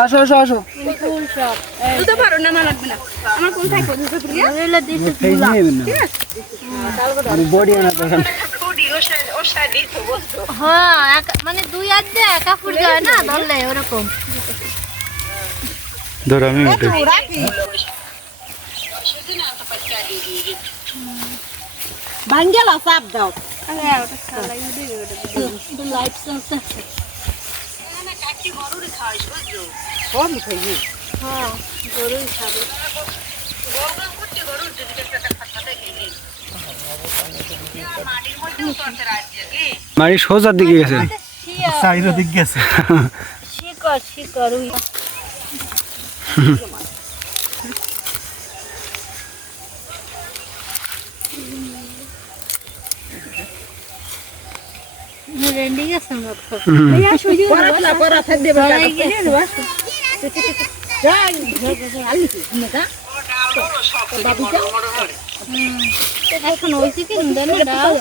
আসো আসো আসো ফুল সব দুটো পারো না আমার লাগবে না আমার কোন থাকবে দুটো প্রিয়া এগুলো দিছে ফেজ ফুল নিয়ে না ঠিক আছে বডি আনা তো হ্যাঁ মানে দুই হাত দিয়ে একা ফুল যায় না ধরলে ওরকম ধর আমি উঠে বাঙ্গেলা চাপ দাও আরে ওটা খালাই দিই ওটা লাইট চলছে কম খাইবি হ্যাঁ গরুই খাবে মারি সোজার দিকে গেছে সাইডের দিকে গেছে শিকড় ওই রেন্ডি গেছে মত এই আসো যে পরা থাক দেবে এই গেলে বাস যাই আলি কি না এখন হইছে কি দেন না দাও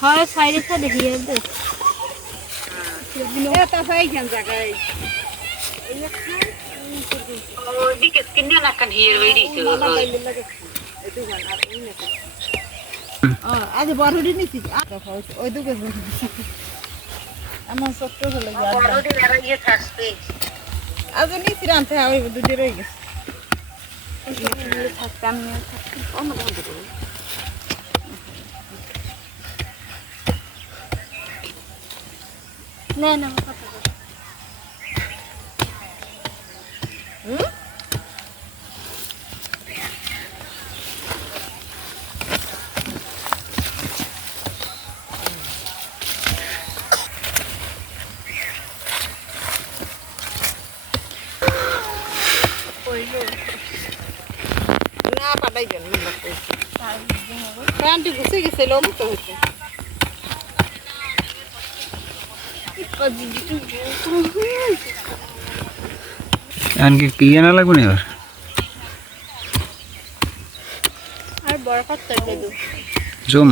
হয় সাইডে সাইডে হিয়ার দে এটা হয় কেন জায়গায় আজ বড় নিছি ওই দুটো আমার ছোট্ট হলো আজ নিছি রানতে ওই দুটো রয়ে গেছে থাকতাম না না কথা না পাঠাই দেন প্যান্টি ঘুষে গেছে লোম তো হচ্ছে আনকি কি আনা লাগবে না এবার আর বড় পাত্র দে দু জুম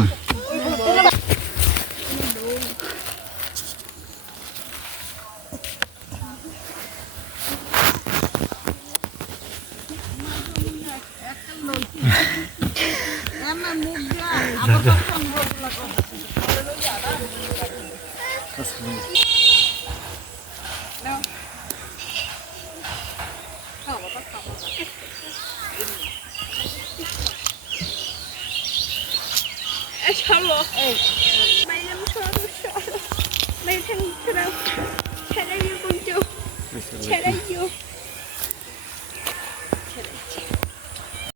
চলো বাইরে সরো বাইরে ছেড়ে ছেড়ে দিও